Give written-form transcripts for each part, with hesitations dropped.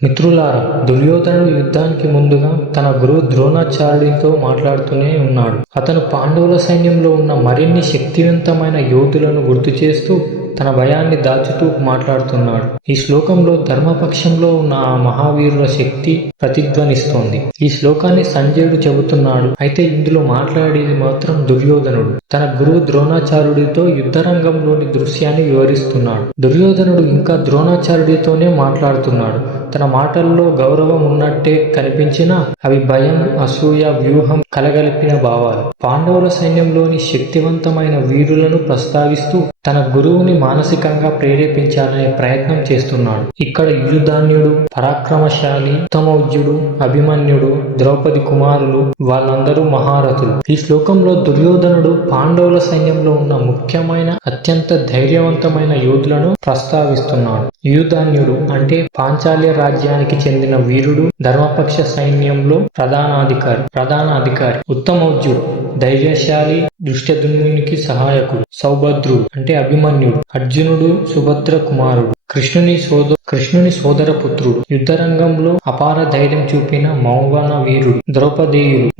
మిత్రులారా, దుర్యోధనుడు యుద్ధానికి ముందుగా తన గురువు ద్రోణాచార్యుడితో మాట్లాడుతూనే ఉన్నాడు. అతను పాండవుల సైన్యంలో ఉన్న మరిన్ని శక్తివంతమైన యోధులను గుర్తు చేస్తూ తన భయాన్ని దాచుతూ మాట్లాడుతున్నాడు. ఈ శ్లోకంలో ధర్మపక్షంలో ఉన్న ఆ మహావీరుల శక్తి ప్రతిధ్వనిస్తోంది. ఈ శ్లోకాన్ని సంజయుడు చెబుతున్నాడు. అయితే ఇందులో మాట్లాడేది మాత్రం దుర్యోధనుడు. తన గురువు ద్రోణాచార్యుడితో యుద్ధరంగంలోని దృశ్యాన్ని వివరిస్తున్నాడు. దుర్యోధనుడు ఇంకా ద్రోణాచార్యుడితోనే మాట్లాడుతున్నాడు. తన మాటల్లో గౌరవం ఉన్నట్టే కనిపించినా అవి భయం, అసూయ, వ్యూహం కలగలిపిన భావాలు. పాండవుల సైన్యంలోని శక్తివంతమైన వీరులను ప్రస్తావిస్తూ తన గురువుని మానసికంగా ప్రేరేపించాలనే ప్రయత్నం చేస్తున్నాడు. ఇక్కడ యుయుధాన్యుడు, పరాక్రమశాలి, ఉత్తమౌజ్యుడు, అభిమన్యుడు, ద్రౌపది కుమారులు వాళ్ళందరూ మహారథులు. ఈ శ్లోకంలో దుర్యోధనుడు పాండవుల సైన్యంలో ఉన్న ముఖ్యమైన అత్యంత ధైర్యవంతమైన యోధులను ప్రస్తావిస్తున్నాడు. యుయుధాన్యుడు అంటే పాంచాల్య రాజ్యానికి చెందిన వీరుడు, ధర్మపక్ష సైన్యంలో ప్రధానాధికారి. ఉత్తమౌజ్యుడు ధైర్యశాలి, దుష్టదుమ్నునికి సహాయకుడు. సౌభద్రుడు అంటే అభిమన్యుడు, అర్జునుడు సుభద్ర కుమారుడు, కృష్ణుని సోదర పుత్రుడు. యుద్ధరంగంలో అపార ధైర్యం చూపిన మౌవన వీరుడు.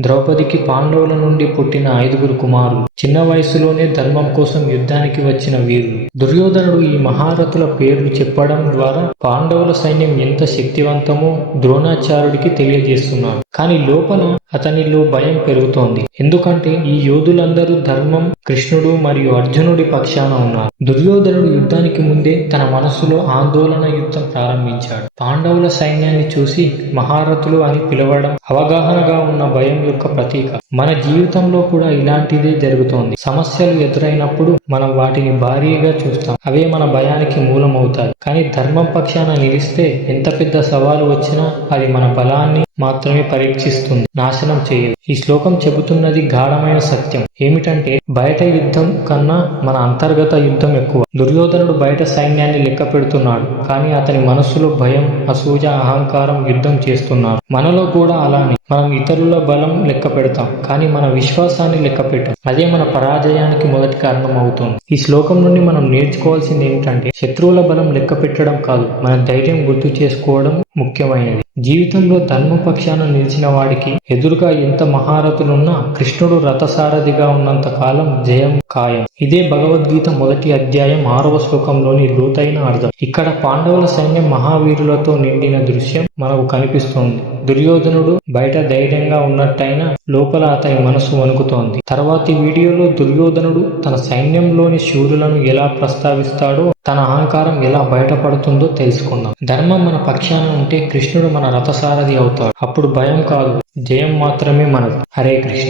ద్రౌపదికి పాండవుల నుండి పుట్టిన 5 కుమారులు. చిన్న వయసులోనే ధర్మం కోసం యుద్ధానికి వచ్చిన వీరులు. దుర్యోధనుడు ఈ మహారథుల పేర్లు చెప్పడం ద్వారా పాండవుల సైన్యం ఎంత శక్తివంతమో ద్రోణాచార్యుడికి తెలియజేస్తున్నాడు. కానీ లోపల అతనిలో భయం పెరుగుతోంది. ఎందుకంటే ఈ యోధులందరూ ధర్మం, కృష్ణుడు మరియు అర్జునుడి పక్షాన ఉన్నారు. దుర్యోధనుడు యుద్ధానికి ముందే తన మనస్సులో ఆందోళన యుద్ధం ప్రారంభించాడు. పాండవుల సైన్యాన్ని చూసి మహారథులు అని పిలవడం అవగాహనగా ఉన్న భయం యొక్క ప్రతీక. మన జీవితంలో కూడా ఇలాంటిదే జరుగుతోంది. సమస్యలు ఎదురైనప్పుడు మనం వాటిని భారీగా చూస్తాం. అవే మన భయానికి మూలమవుతాయి. కానీ ధర్మం పక్షాన నిలిస్తే ఎంత పెద్ద సవాలు వచ్చినా అది మన బలాన్ని మాత్రమే పరీక్షిస్తుంది, నాశనం చేయదు. ఈ శ్లోకం చెబుతున్నది గాఢమైన సత్యం ఏమిటంటే బయట యుద్ధం కన్నా మన అంతర్గత యుద్ధం ఎక్కువ. దుర్యోధనుడు బయట సైన్యాన్ని లెక్క పెడుతున్నాడు, కానీ అతని మనస్సులో భయం, అసూయ, అహంకారం యుద్ధం చేస్తున్నాడు. మనలో కూడా అలానే మనం ఇతరుల బలం లెక్క పెడతాం, కానీ మన విశ్వాసాన్ని లెక్క పెట్టం. అదే మన పరాజయానికి మొదటి కారణం అవుతుంది. ఈ శ్లోకం నుండి మనం నేర్చుకోవాల్సింది ఏమిటంటే శత్రువుల బలం లెక్క పెట్టడం కాదు, మన ధైర్యం గుర్తు చేసుకోవడం ముఖ్యమైనది. జీవితంలో ధర్మపక్షాన నిలిచిన వాడికి ఎదురుగా ఎంత మహారథులున్నా కృష్ణుడు రథసారథిగా ఉన్నంత కాలం జయం ఖాయం. ఇదే భగవద్గీత మొదటి అధ్యాయం 6వ శ్లోకంలోని లోతైన అర్థం. ఇక్కడ పాండవుల సైన్యం మహావీరులతో నిండిన దృశ్యం మనకు కనిపిస్తోంది. దుర్యోధనుడు బయట ధైర్యంగా ఉన్నట్టయినా లోపల అతని మనసు వణుకుతోంది. తర్వాతి వీడియోలో దుర్యోధనుడు తన సైన్యంలోని శూరులను ఎలా ప్రస్తావిస్తాడో, తన అహంకారం ఎలా బయటపడుతుందో తెలుసుకుందాం. ధర్మం మన పక్షాన ఉంటే కృష్ణుడు మన రథసారథి అవుతాడు. అప్పుడు భయం కాదు, జయం మాత్రమే మనది. హరే కృష్ణ.